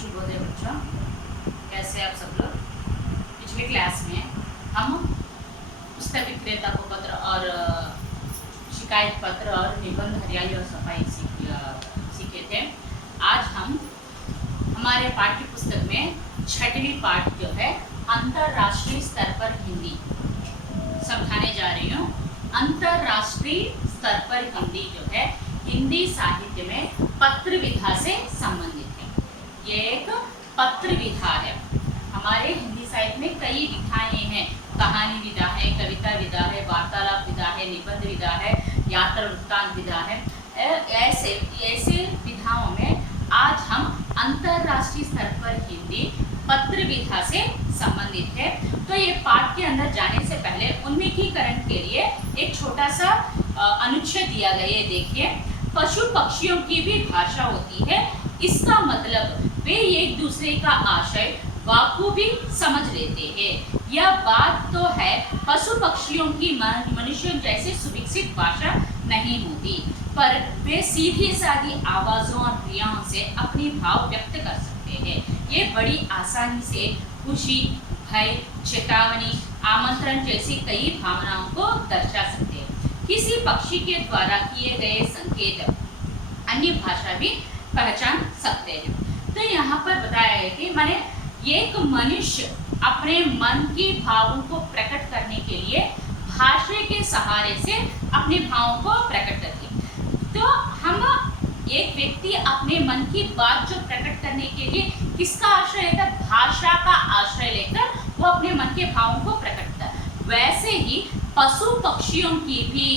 शुभोदय बच्चों, कैसे आप सब लोग। पिछले क्लास में हम पुस्तक विक्रेता को पत्र और शिकायत पत्र और निबंध हरियाली और सफाई सीखे थे। आज हम हमारे पाठ्य पुस्तक में छठवीं पाठ जो है अंतर्राष्ट्रीय स्तर पर हिंदी समझाने जा रही हूँ। अंतर्राष्ट्रीय स्तर पर हिंदी जो है हिंदी साहित्य में पत्र विधा से संबंधित है। ये एक पत्र विधा है। हमारे हिंदी साहित्य में कई विधाएं हैं। कहानी विधा है, कविता विधा है, वार्तालाप विधा है, निबंध विधा है, यात्रा वृत्तांत विधा है। ऐसे विधाओं में आज हम अंतर्राष्ट्रीय स्तर पर हिंदी पत्र विधा से संबंधित है। तो ये पाठ के अंदर जाने से पहले उन्मुखीकरण के लिए एक छोटा सा अनुच्छेद दिया गया है। देखिए, पशु पक्षियों की भी भाषा होती है। इसका मतलब वे एक दूसरे का आशय बखूबी समझ लेते हैं। यह बात तो है, पशु पक्षियों की मनुष्यों जैसे सुविकसित भाषा नहीं होती, पर वे सीधी सादी आवाजों और क्रियाओं से अपनी भाव व्यक्त कर सकते हैं। ये बड़ी आसानी से खुशी, भय, चेतावनी, आमंत्रण जैसी कई भावनाओं को दर्शा सकते हैं। किसी पक्षी के द्वारा किए गए संकेत अन्य भाषा भी पहचान सकते हैं। तो यहाँ पर बताया है कि माने एक मनुष्य अपने मन की भावों को प्रकट करने के लिए भाषा के सहारे से अपने भावों को प्रकट करते हैं। तो हम एक व्यक्ति अपने मन की बात जो प्रकट करने के लिए किसका आश्रय लेता है? भाषा का आश्रय लेकर वो अपने मन के भावों को प्रकट करता है। वैसे ही पशु पक्षियों की भी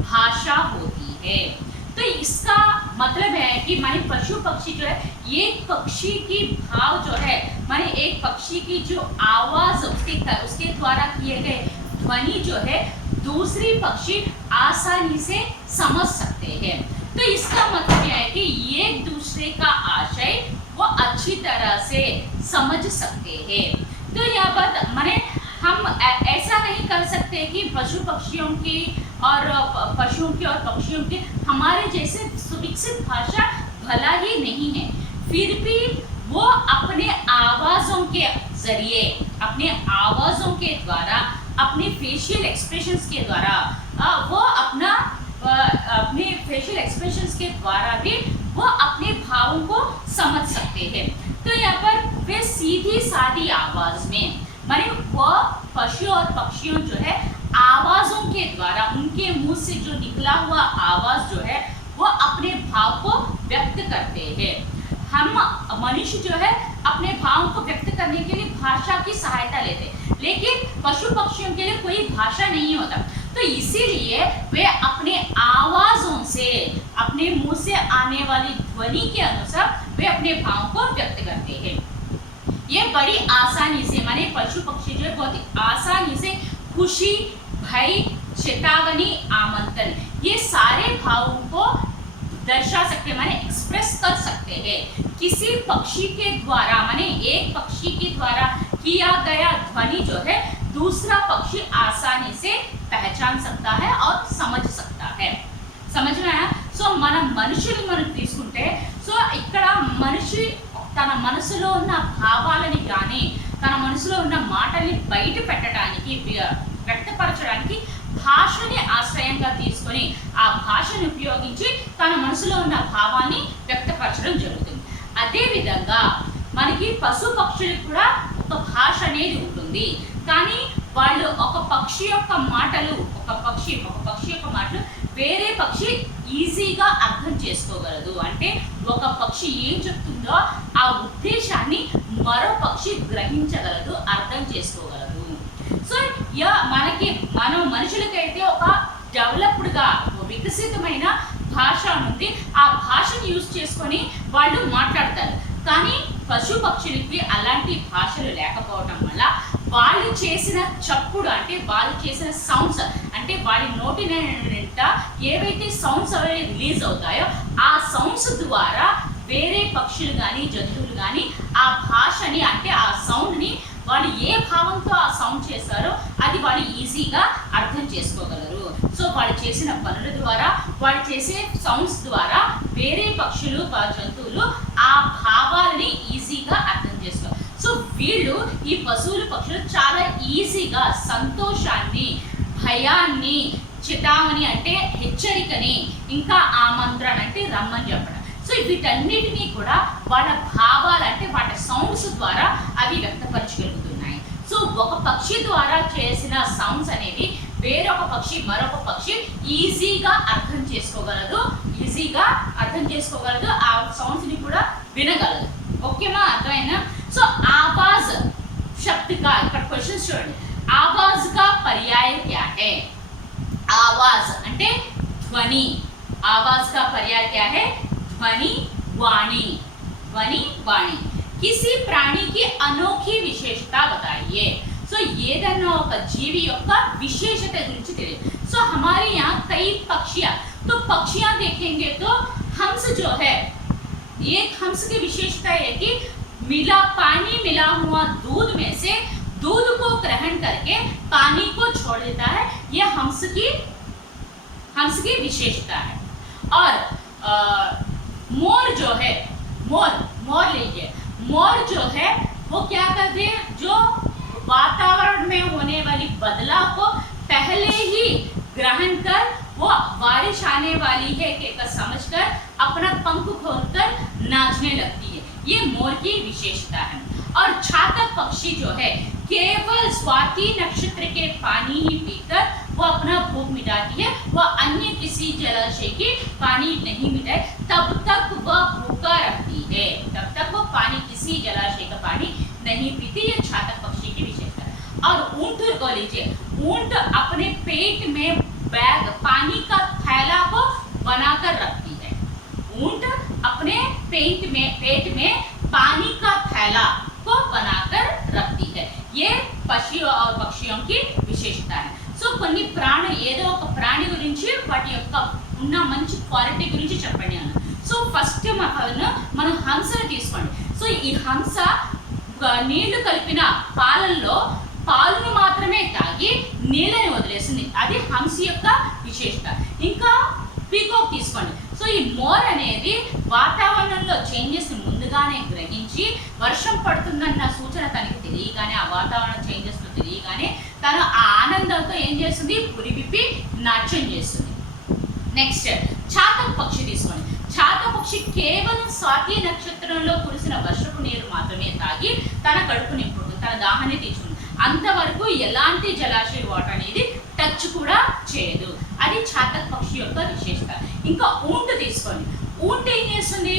भाषा होती है। तो इसका मतलब है कि माने पशु पक्षी जो है, एक पक्षी की भाव जो है, माने एक पक्षी की जो आवाज उसके द्वारा किए गए ध्वनि जो है दूसरी पक्षी आसानी से समझ सकते हैं। तो इसका मतलब यह है कि एक दूसरे का आशय वो अच्छी तरह से समझ सकते हैं। तो यह बात माने हम ऐसा नहीं कर सकते कि पशु पक्षियों की और पशुओं की और पक्षियों की हमारे जैसे सुविकसित भाषा भला ही नहीं है, फिर भी वो अपने आवाज़ों के जरिए, अपने आवाज़ों के द्वारा, अपने फेशियल एक्सप्रेशंस के द्वारा वो अपने फेशियल एक्सप्रेशंस के द्वारा भी वो अपने भावों को समझ सकते हैं। तो यहाँ पर वे सीधी सादी आवाज में माने वो पशु और पक्षियों जो है आवाजों के द्वारा, उनके मुंह से जो निकला हुआ आवाज जो है वो अपने भाव को व्यक्त करते हैं। हम मनुष्य जो है अपने भावों को व्यक्त करने के लिए भाषा की सहायता लेते हैं, लेकिन पशु पक्षियों के लिए कोई भाषा नहीं होता। तो इसीलिए वे अपने आवाजों से, अपने मुंह से आने वाली ध्वनि के अनुसार वे अपने भावों को व्यक्त करते हैं। ये बड़ी आसानी से, माने पशु पक्षी जो है बहुत आसानी से खुशी, भय, चेतावनी, आमंत्रण, ये सारे भावों को दर्शा सकते, माने एक्सप्रेस कर सकते हैं। किसी पक्षी के द्वारा, माने एक पक्षी के द्वारा किया गया ध्वनि जो है दूसरा पक्षी आसानी से पहचान सकता है और समझ सकता है। समझ में आया? సో మన మనుషులు మనం తీసుకుంటే, సో ఇక్కడ మనిషి తన మనసులో ఉన్న భావాలని కానీ తన మనసులో ఉన్న మాటల్ని బయట పెట్టడానికి, వ్యక్తపరచడానికి భాషని ఆశ్రయంగా తీసుకొని ఆ భాషను ఉపయోగించి తన మనసులో ఉన్న భావాన్ని వ్యక్తపరచడం జరుగుతుంది. అదేవిధంగా మనకి పశు పక్షులకు కూడా ఒక భాష అనేది ఉంటుంది. కానీ వాళ్ళు ఒక పక్షి యొక్క మాటలు వేరే పక్షి ఈజీగా అర్థం చేసుకోగలదు. అంటే ఒక పక్షి ఏం చెప్తుందో ఆ ఉద్దేశాన్ని మరో పక్షి గ్రహించగలదు, అర్థం చేసుకోగలదు. సో మనం మనుషులకైతే ఒక డెవలప్డ్గా వికసితమైన భాష ఉంది. ఆ భాషను యూజ్ చేసుకొని వాళ్ళు మాట్లాడతారు. కానీ పశు పక్షులకి అలాంటి భాషలు లేకపోవడం వల్ల వాళ్ళు చేసిన చప్పుడు, అంటే వాళ్ళు చేసిన సౌండ్స్, అంటే వాళ్ళ నోటి నింట ఏవైతే సౌండ్స్ అవి రిలీజ్ అవుతాయో ఆ సౌండ్స్ ద్వారా వేరే పక్షులు కానీ జంతువులు కానీ ఆ భాషని, అంటే ఆ సౌండ్ని వాళ్ళు ఏ భావంతో ఆ సౌండ్ చేస్తారో అది వాళ్ళు ఈజీగా అర్థం చేసుకోగలరు. సో వాళ్ళు చేసిన పనుల ద్వారా, వాళ్ళు చేసే సౌండ్స్ ద్వారా వేరే పక్షులు, జంతువులు ఆ భావాలని ఈజీగా ఈజీగా సంతోషాన్ని, భయాన్ని, చితావని అంటే హెచ్చరికని, ఇంకా ఆమంత్రణ అంటే రమ్మని చెప్పడం. సో వీటన్నిటినీ కూడా వాళ్ళ భావాలు అంటే వాటి సౌండ్స్ ద్వారా అవి వ్యక్తపరచగలుగుతున్నాయి. సో ఒక పక్షి ద్వారా చేసిన సౌండ్స్ అనేవి వేరొక పక్షి, మరొక పక్షి ఈజీగా అర్థం చేసుకోగలదు, ఆ సౌండ్స్ని కూడా వినగలదు. ఓకేమా, అర్థమైనా? సో ఆవాజ్ शब्द का ఇక్కడ క్వశ్చన్స్ చూడండి. ఆవాజ్ का पर्याय क्या है? आवाज అంటే ధ్వని. आवाज का पर्याय क्या है? ध्वनि वाणी. ध्वनि वाणी. किसी प्राणी की अनोखी विशेषता बताइए. సో ఏదన్నా ఒక జీవి యొక్క విశేషత గురించి తెలియదు. సో हमारे यहाँ कई पक्षियाँ, तो पक्षियाँ देखेंगे तो हंस जो है, एक हंस की विशेषता है कि पानी मिला हुआ दूध में से दूध को ग्रहण करके पानी को छोड़ देता है. यह हंस की विशेषता है. और मोर जो है, मोर लीजिए, मोर जो है वो क्या करते हैं, जो वातावरण में होने वाली बदलाव को पहले ही ग्रहण कर वो बारिश आने वाली है कि समझकर अपना पंख खोलकर नाचने लगती है. ये मोर की विशेषता है. और छातक पक्षी जो है केवल स्वाति नक्षत्र के पानी ही पीकर वो अपना भूख मिटाती है. वह अन्य किसी जलाशय की पानी नहीं मिटाए तब तक वह भूखा रहती है. तब तक वो पानी, किसी जलाशय का पानी नहीं पीती. ये छातक पक्षी की विशेषता है. और ऊंट को लीजिए, ऊंट अपने पेट में बैग, पानी का थैला को बनाकर रखती है. ऊंट अपने पेट में पानी का थैला को बनाकर रखती है. ये पक्षियों और पक्षियों की विशेषता है. సో కొన్ని ప్రాణి, ఏదో ఒక ప్రాణి గురించి వాటి యొక్క ఉన్న మంచి క్వాలిటీ గురించి చెప్పండి అన్న. సో ఫస్ట్ మనం హంసను తీసుకోండి. సో ఈ హంస నీళ్లు కలిపిన పాలల్లో పాలను మాత్రమే తాగి నీళ్ళని వదిలేస్తుంది. అది హంస యొక్క విశేషత. ఇంకా పీకాక్ తీసుకోండి. సో ఈ మోర్ అనేది వాతావరణంలో చేంజెస్ ముందుగానే గ్రహించి వర్షం పడుతుందన్న సూచన తనకి తెలియగానే, ఆ వాతావరణ చేంజెస్ తెలియగానే తను ఆ ఆనందంతో ఏం చేస్తుంది, పురివిప్పి నాట్యం చేస్తుంది. నెక్స్ట్ చాతక్ పక్షి తీసుకోండి. చాతక్ పక్షి కేవలం స్వాతి నక్షత్రంలో కురిసిన వర్షపు నీరు మాత్రమే తాగి తన కడుపు నింపుతుంది, తన దాహాన్ని తీర్చుకుంటుంది. అంతవరకు ఎలాంటి జలాశయ వాటర్ అనేది టచ్ కూడా చేయదు. అది చాతక్ పక్షి యొక్క విశేషత. ఇంకా ఊంట్ తీసుకోండి. ఊంట్ ఏం చేస్తుంది,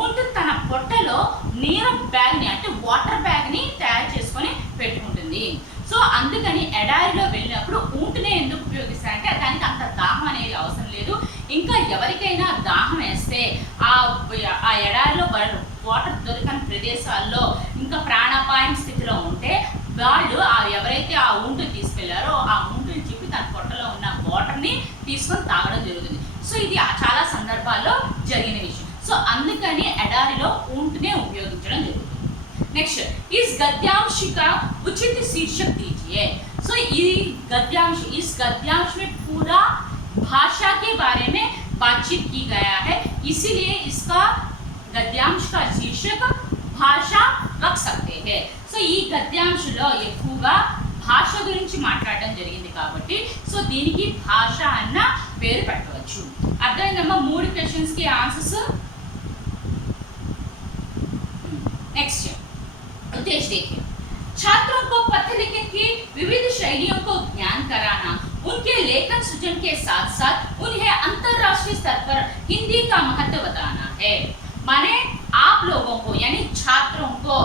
ఊంట్ తన పొట్టలో నీరు బ్యాగ్ని అంటే వాటర్ బ్యాగ్ని తయారు చేసుకొని పెట్టుకుంటుంది. సో అందుకని ఎడారిలో వెళ్ళినప్పుడు ఊంట్నే ఎందుకు ఉపయోగిస్తారంటే దానికి అంత దాహం అనేది అవసరం లేదు. ఇంకా ఎవరికైనా దాహం వేస్తే ఆ ఎడారిలో వాటర్ దొరకని ప్రదేశాల్లో ఇంకా ప్రాణాపాయం స్థితిలో ఉంటే వాళ్ళు ఎవరైతే ఆ ఊంటు తీసుకెళ్లారో ఆ ఊంటుని చెప్పి తన పొట్టలో ఉన్న వాటర్ని తీసుకొని తాగడం జరుగుతుంది. సో ఇది చాలా సందర్భాల్లో జరిగిన విషయం. సో అందుకని ఎడారిలో ఊంటునే ఉపయోగించడం జరుగుతుంది. नेक्स्ट, इस गद्यांश का उचित शीर्षक दीजिए. सो इस गद्यांश में पूरा भाषा के बारे में बातचीत की गया है, इसीलिए इसका गद्यांश का शीर्षक भाषा रख सकते हैं. సో ఈ గద్యాంశలో ఎక్కువగా భాష గురించి మాట్లాడడం జరిగింది కాబట్టి సో దీనికి భాష అన్న పేరు పెట్టవచ్చు. అర్థమైందమ్మా? 3 క్వశ్చన్స్ కి ఆన్సర్స్. नेक्स्ट उद्देश्य देखिए, छात्रों को पत्र लिखने की विविध शैलियों को ज्ञान कराना, उनके लेखन सृजन के साथ साथ उन्हें अंतरराष्ट्रीय स्तर पर हिंदी का महत्व बताना है. माने आप लोगों को यानी छात्रों को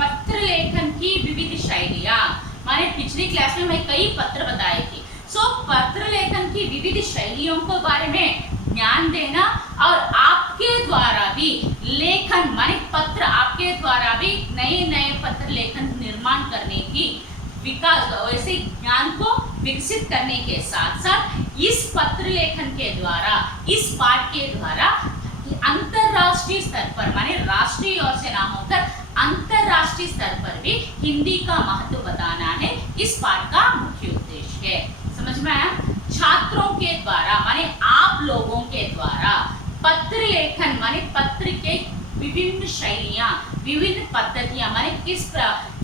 पत्र लेखन की विविध शैलियाँ, माने पिछली क्लास में मैं कई पत्र बताए थे. सो पत्र लेखन की विविध शैलियों के बारे में ज्ञान देना और आपके द्वारा भी लेखन माने पत्र, आपके द्वारा भी नए नए पत्र लेखन निर्माण करने की विकास, वैसे ज्ञान को विकसित करने के साथ साथ इस पत्र लेखन के द्वारा, इस पाठ के द्वारा अंतरराष्ट्रीय स्तर पर माने राष्ट्रीय ओर से ना होकर अंतरराष्ट्रीय स्तर पर भी हिंदी का महत्व बताना है इस पाठ का मुख्य उद्देश्य है. समझ में आया? छात्रों के द्वारा माने आप लोगों के द्वारा पत्र लेखन माने पत्र के विभिन्न शैलियां, विभिन्न पद्धतियां, माने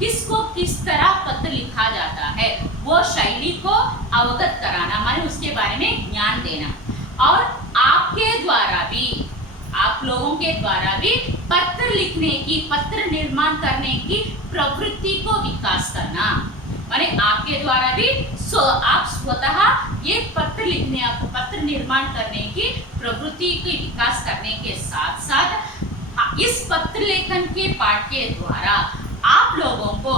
किसको किस तरह पत्र लिखा जाता है, वो शैली को अवगत कराना, माने उसके बारे में ज्ञान देना, और आपके द्वारा भी, आप लोगों के द्वारा भी पत्र लिखने की, पत्र निर्माण करने की प्रवृत्ति को विकास करना, माने आपके द्वारा भी आप स्वतः ये पत्र लिखने, आपको पत्र निर्माण करने की प्रवृत्ति के विकास करने के साथ साथ इस पत्र लेखन के पाठ के द्वारा आप लोगों को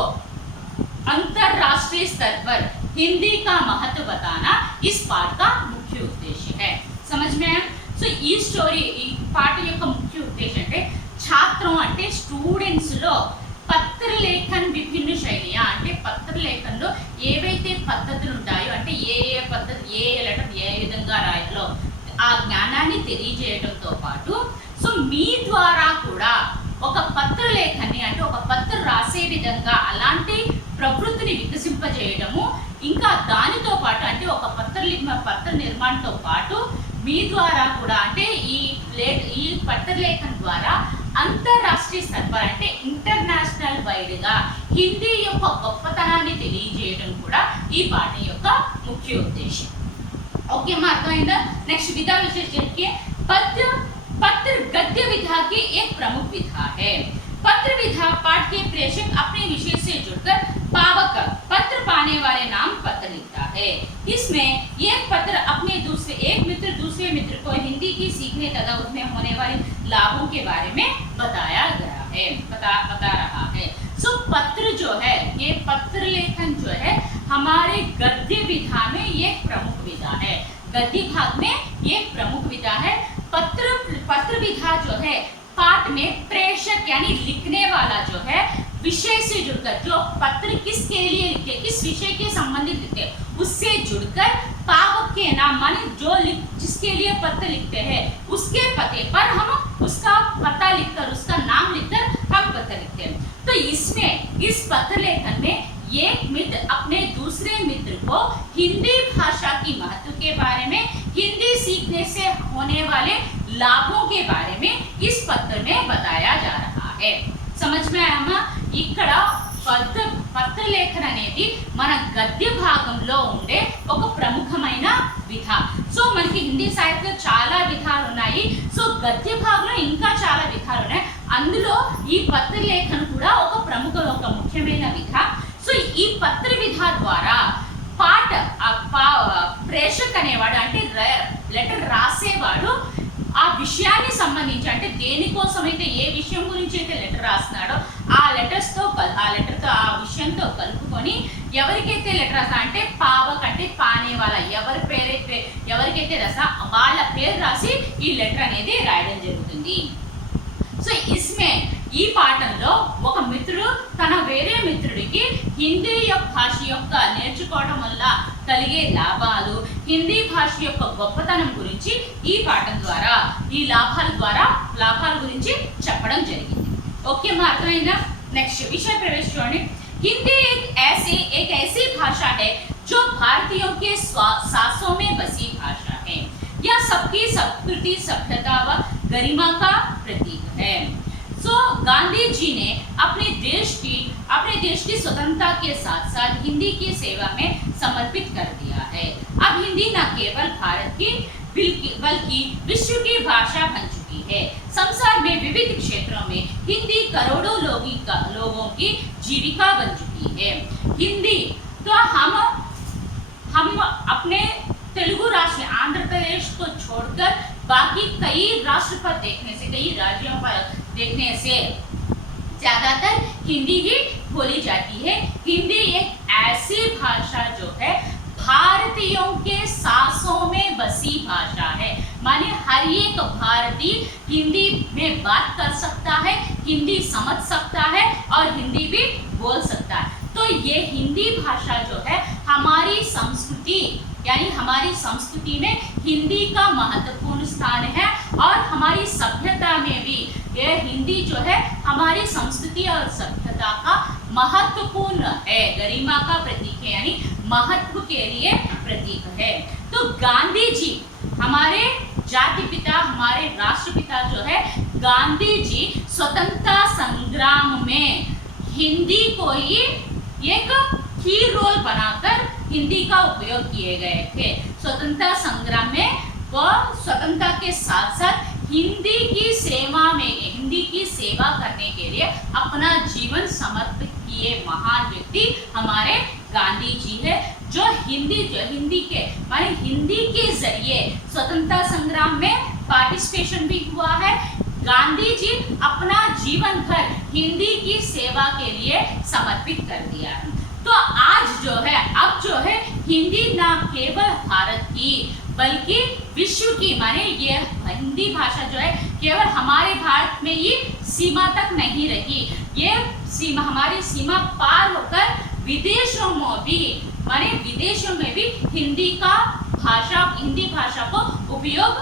अंतरराष्ट्रीय स्तर पर हिंदी का महत्व बताना इस पाठ का मुख्य उद्देश्य है। समझ में आया? సో ఈ స్టోరీ, ఈ పాఠ యొక్క ముఖ్య ఉద్దేశం అంటే ఛాత్రం అంటే స్టూడెంట్స్ లో పత్రలేఖన్ విభిన్న శైలియా, అంటే పత్రలేఖన్లో ఏవైతే పద్ధతులు ఉంటాయో, అంటే ఏ పద్ధతి, ఏ లెటర్ ఏ విధంగా రాయాలో ఆ జ్ఞానాన్ని తెలియజేయడంతో పాటు, సో మీ ద్వారా కూడా ఒక పత్రలేఖన్ని, అంటే ఒక పత్ర రాసే విధంగా అలాంటి ప్రవృత్తిని వికసింపజేయడము, ఇంకా దానితో పాటు అంటే ఒక పత్ర నిర్మాణంతో పాటు మీ ద్వారా కూడా, అంటే ఈ పత్రలేఖన్ ద్వారా అంతర్రాష్ట్రీయ స్థాయి, అంటే ఇంటర్నేషనల్ వైడ్ గా హిందీ యొక్క గొప్పతనాన్ని తెలియజేయడం కూడా ఈ పాఠం యొక్క ముఖ్య ఉద్దేశం। ओके, अर्थమైందా? नेक्स्ट विधा विशेष देखिए, पत्र गद्य विधा की एक प्रमुख विधा है। पत्र विधा पाठ के प्रेषक अपने विषय से जुड़कर पावक, पत्र पाने वाले नाम पत्र लिखता है। इसमें एक पत्र अपने एक मित्र दूसरे मित्र को हिंदी की सीखने तथा उसमें होने वाले लाभों के बारे में बताया गया है, बता रहा है। सो पत्र जो है, ये पत्र लेखन जो है हमारे गद्य विधा में एक प्रमुख विधा है, गद्य भाग में एक प्रमुख विधा है। पत्र विधा जो है पाठ में प्रेषक यानी लिखने वाला जो है विषय से जुड़कर, जो पत्र किसके लिए लिखते, किस विषय के संबंधित लिखते, उससे जुड़कर पावक के नाम, माने जो जिसके लिए पत्र लिखते हैं उसके पते पर हम उसका पता लिखकर, उसका नाम लिखकर हम पत्र लिखते हैं। तो इसमें इस पत्र लेखन में एक मित्र अपने दूसरे मित्र को हिंदी भाषा की महत्व के बारे में, हिंदी सीखने से होने वाले लाभों के बारे में इस पत्र में बताया जा रहा है। समझ में आया? ఇక్కడ పత్రలేఖన అనేది మన గద్య భాగంలో ఉండే ఒక ప్రముఖమైన విధ। సో మనకి హిందీ సాహిత్యంలో చాలా విధాలు ఉన్నాయి, సో గద్య భాగంలో ఇంకా చాలా విధాలు ఉన్నాయి, అందులో ఈ పత్రలేఖన కూడా ఒక ముఖ్యమైన విధ। సో ఈ పత్ర విధ ద్వారా ప్రేషక్ అనేవాడు, అంటే లెటర్ రాసేవాడు, ఆ విషయాన్ని సంబంధించి, అంటే దేనికోసమైతే, ఏ విషయం గురించి అయితే లెటర్ రాస్తున్నాడో ఆ లెటర్తో ఆ విషయంతో కలుపుకొని ఎవరికైతే లెటర్ రాస్తా, అంటే పావక్ అంటే పానే వాళ్ళ, ఎవరికైతే రాస్తా వాళ్ళ పేరు రాసి ఈ లెటర్ అనేది రాయడం జరుగుతుంది। సో ఇస్మే ఈ పాఠంలో ఒక మిత్రుడు తన వేరే మిత్రుడికి హిందీ భాష యొక్క నేర్చుకోవడం వల్ల కలిగే లాభాలు, హిందీ భాష యొక్క గొప్పతనం గురించి ఈ పాఠం ద్వారా, ఈ లాభాల గురించి చెప్పడం జరిగింది। ఓకే, మా అర్థమైందా? నెక్స్ట్ विषय प्रवेश చూడండి। हिंदी एक ऐसी भाषा है जो भारतीयों के सांसों में बसी भाषा है। यह सबकी संस्कृति, सभ्यता व गरिमा का प्रतीक है। सो गांधी जी ने अपने देश की स्वतंत्रता के साथ साथ हिंदी की सेवा में समर्पित कर दिया है। अब हिंदी न केवल भारत की बल्कि विश्व की भाषा बन चुकी है। संसार में विविध क्षेत्रों में हिंदी करोड़ों लोगों की जीविका बन चुकी है। हिंदी तो हम अपने तेलुगु राष्ट्र आंध्र प्रदेश को छोड़कर बाकी कई राष्ट्र पर देखने से, कई राज्यों पर देखने से ज्यादातर हिंदी ही बोली जाती है। हिंदी एक ऐसी भाषा जो है भारतीयों के सांसों में बसी भाषा है, माने हर एक भारतीय हिंदी में बात कर सकता है, हिंदी समझ सकता है और हिंदी भी बोल सकता है। तो ये हिंदी भाषा जो है हमारी संस्कृति, यानी हमारी संस्कृति में हिंदी का महत्वपूर्ण स्थान है, और हमारी सभ्यता में भी यह हिंदी जो है हमारी संस्कृति और सभ्यता का महत्वपूर्ण है, गरिमा का प्रतीक है, यानी महत्व के लिए प्रतीक है। तो गांधी जी हमारे जाति पिता, हमारे राष्ट्रपिता जो है गांधी जी स्वतंत्रता संग्राम में हिंदी को ही एक की रोल बनाकर हिंदी का उपयोग किए गए थे। स्वतंत्रता संग्राम में वह स्वतंत्रता के साथ साथ हिंदी की सेवा करने के लिए अपना जीवन समर्पित किए महान व्यक्ति हमारे गांधी जी है, जो हिंदी के जरिए स्वतंत्रता संग्राम में पार्टिसिपेशन भी हुआ है। गांधी जी अपना जीवन भर हिंदी की सेवा के लिए समर्पित कर दिया है। तो आज जो है हिंदी न केवल भारत की बल्कि विश्व की, माने ये हिंदी भाषा जो है केवल हमारे भारत में ही सीमा तक नहीं रही, ये हमारी सीमा पार होकर विदेशों में भी हिंदी भाषा को उपयोग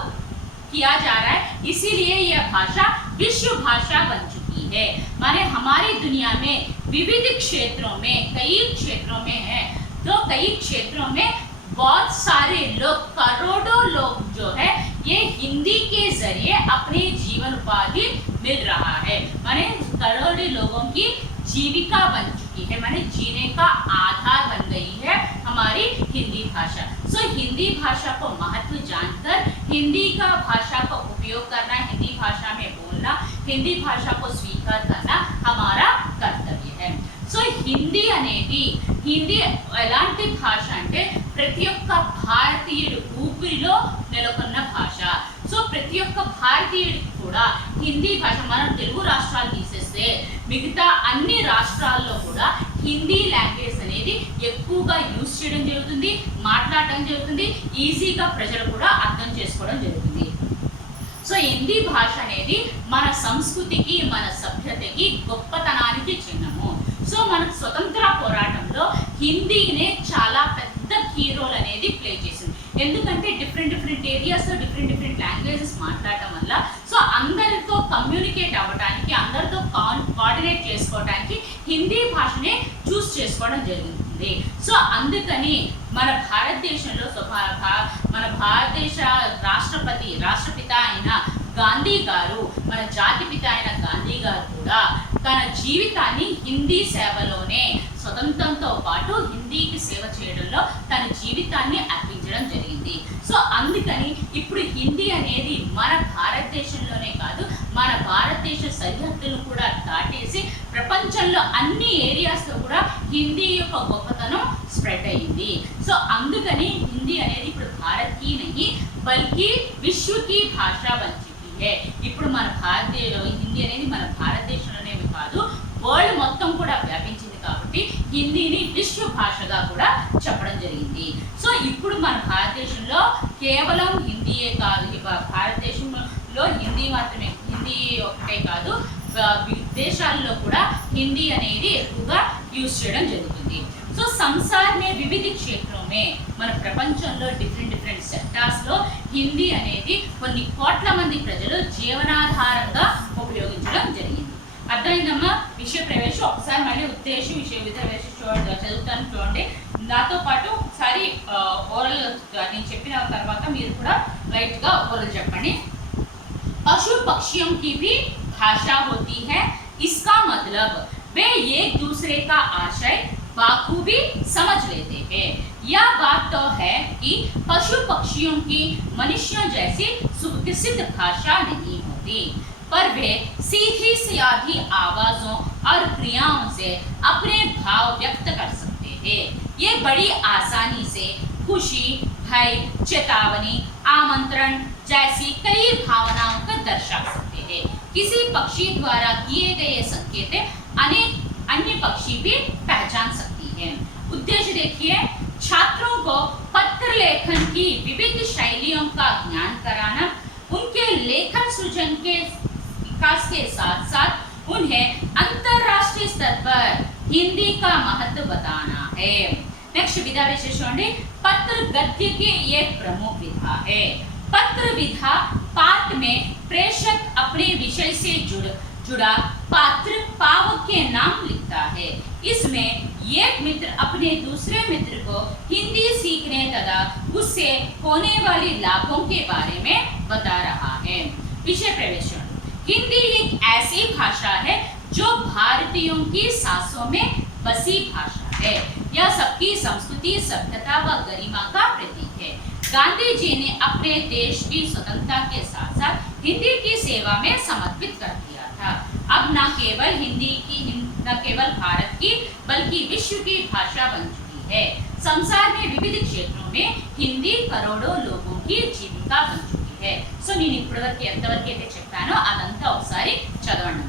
किया जा रहा है। इसीलिए यह भाषा विश्व भाषा बन चुकी है। माने हमारी दुनिया में विविध क्षेत्रों में कई क्षेत्रों में बहुत सारे लोग, करोड़ों लोग जो है ये हिंदी के जरिए अपने जीवन उपाधि मिल रहा है। माने करोड़ों लोगों की जीविका बन चुकी है, माने जीने का आधार बन गई है हमारी हिंदी भाषा। हिंदी भाषा को महत्व जानकर हिंदी का भाषा का उपयोग करना, हिंदी भाषा में बोलना, हिंदी भाषा को स्वीकार करना हमारा कर्तव्य है। హిందీ ఎలాంటి భాష అంటే ప్రతి ఒక్క భారతీయుడు ఊపిరిలో నెలకొన్న భాష. ప్రతి ఒక్క భారతీయుడికి కూడా హిందీ భాష, మనం తెలుగు రాష్ట్రాలు తీసేస్తే మిగతా అన్ని రాష్ట్రాల్లో కూడా హిందీ లాంగ్వేజ్ అనేది ఎక్కువగా యూజ్ చేయడం జరుగుతుంది, మాట్లాడటం జరుగుతుంది, ఈజీగా ప్రజలు కూడా అర్థం చేసుకోవడం జరుగుతుంది. హిందీ భాష అనేది మన సంస్కృతికి, మన సభ్యతకి, గొప్పతనానికి చిహ్నము. మనకు స్వతంత్ర పోరాటంలో హిందీనే చాలా పెద్ద కీ రోల్ అనేది ప్లే చేసింది. ఎందుకంటే డిఫరెంట్ ఏరియాస్లో డిఫరెంట్ లాంగ్వేజెస్ మాట్లాడటం వల్ల అందరితో కమ్యూనికేట్ అవ్వడానికి, అందరితో కోఆర్డినేట్ చేసుకోవడానికి హిందీ భాషనే చూస్ చేసుకోవడం జరుగుతుంది. అందుకని మన భారతదేశంలో మన భారతదేశ రాష్ట్రపిత అయిన గాంధీ గారు, మన జాతిపిత అయిన గాంధీ గారు కూడా తన జీవితాన్ని హిందీ సేవలోనే, స్వతంత్రంతో పాటు హిందీకి సేవ చేయడంలో తన జీవితాన్ని అర్పించడం జరిగింది. అందుకని ఇప్పుడు హిందీ అనేది మన భారతదేశంలోనే కాదు, మన భారతదేశ సరిహద్దులు కూడా దాటేసి ప్రపంచంలో అన్ని ఏరియాస్లో కూడా హిందీ యొక్క గొప్పతనం స్ప్రెడ్ అయ్యింది. అందుకని హిందీ అనేది ఇప్పుడు భారత్ కి నహీ బల్కి విశ్వ కి భాష బన్ చుకి హై. ఇప్పుడు మన హిందీ అనేది మన భారతదేశంలోనే కాదు, వరల్డ్ మొత్తం కూడా వ్యాపించింది కాబట్టి హిందీని విశ్వ భాషగా కూడా చెప్పడం జరిగింది. ఇప్పుడు మన భారతదేశంలో కేవలం హిందీయే కాదు, భారతదేశంలో హిందీ ఒకటే కాదు, విదేశాల్లో కూడా హిందీ అనేది ఎక్కువగా యూజ్ చేయడం జరుగుతుంది. సంసార్ మే వివిధ క్షేత్రం మే, మన ప్రపంచంలో డిఫరెంట్ సెక్టార్స్ లో హిందీ అనేది కొన్ని కోట్ల మంది ప్రజలు జీవనాధారంగా ఉపయోగించడం జరిగింది. అర్థమైందమ్మా? విషయ ప్రవేశం ఒకసారి మళ్ళీ ఉద్దేశం విషయ ప్రవేశం చదువుతాను, చూడండి. నాతో పాటు ఒకసారి ఓరల్ నేను చెప్పిన తర్వాత మీరు కూడా లైట్ గా ఓరల్ చెప్పండి. पशु पक्षियों की भी भाषा होती है, इसका मतलब वे एक दूसरे का आशय बाखूबी समझ लेते हैं. यह बात तो है कि पशु पक्षियों की मनुष्यों जैसी सुविकसित भाषा नहीं होती, पर वे सीधी सादी आवाजों और क्रियाओं से अपने भाव व्यक्त कर सकते हैं. ये बड़ी आसानी से खुशी, भय, चेतावनी, आमंत्रण जैसी कई भावनाओं को दर्शा सकते हैं. किसी पक्षी द्वारा किए गए संकेत अनेक अन्य पक्षी भी पहचान सकती हैं. उद्देश्य देखिए, छात्रों को पत्र लेखन की विविध शैलियों का ज्ञान कराना, उनके लेखन सृजन के विकास के साथ साथ उन्हें अंतरराष्ट्रीय स्तर पर हिंदी का महत्व बताना है. नेक्स्ट विधा विशेषण, पत्र गद्य की एक प्रमुख विधा है. पत्र विधा पाठ में प्रेषक अपने विषय से जुड़ा पात्र पावक के नाम लिखता है. इसमें एक मित्र अपने दूसरे मित्र को हिंदी सीखने तथा उससे होने वाली लाभों के बारे में बता रहा है. विषय प्रवेशन, हिंदी एक ऐसी भाषा है जो भारतीयों की सांसों में बसी भाषा है। यह सबकी संस्कृति, सभ्यता व गरिमा का प्रतीक है। गांधी जी ने अपने देश की स्वतंत्रता के साथ साथ हिंदी की सेवा में समर्पित कर दिया था। अब न केवल भारत की बल्कि विश्व की भाषा बन चुकी है। संसार में विविध क्षेत्रों में हिंदी करोड़ों लोगों की जीविका बन चुकी है। సో నేను ఇప్పటివరకు ఎంతవరకు అయితే చెప్పానో అదంతా ఒకసారి చదవండి.